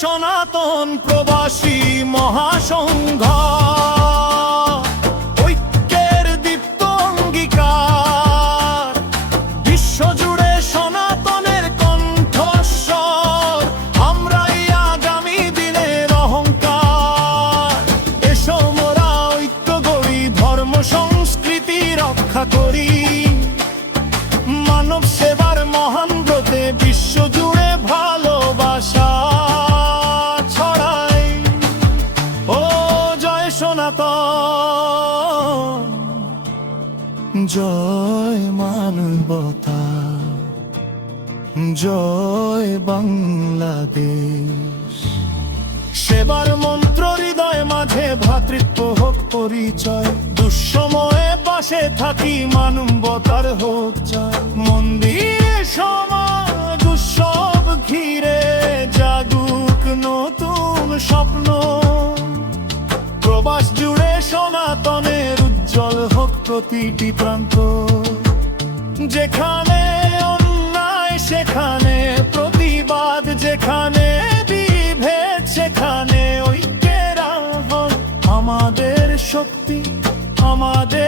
সনাতন প্রবাসী মহাসংঘ, ঐক্যের দীপ্ত অঙ্গীকার, বিশ্বজুড়ে সনাতনের কণ্ঠস্বর, আমরাই আগামী দিনের অহংকার। এসো মোরা ঐক্য গড়ি, ধর্ম সংস্কৃতি রক্ষা করি, মানব সেবার মহান ব্রতে বিশ্বজুড়ে ভালোবাসা ছড়াই। ও জয় সনাতন, জয় মানবতা, জয় বাংলাদেশ। সেবার মন্ত্র হৃদয় মাঝে, ভ্রাতৃত্ব হোক পরিচয়, দুঃসময়ে পাশে থাকি, মানবতার হোক জয়। মন্দিরে সমাজ উৎসব ঘিরে, জাগুক নতুন স্বপ্ন, প্রবাস জুড়ে সনাতনের উজ্জ্বল হোক প্রতিটি প্রান্ত। যেখানে অন্যায় সেখানে প্রতিবাদ, যেখানে বিভেদ সেখানে ঐক্যের আহ্বান। আমাদের শক্তি, আমাদের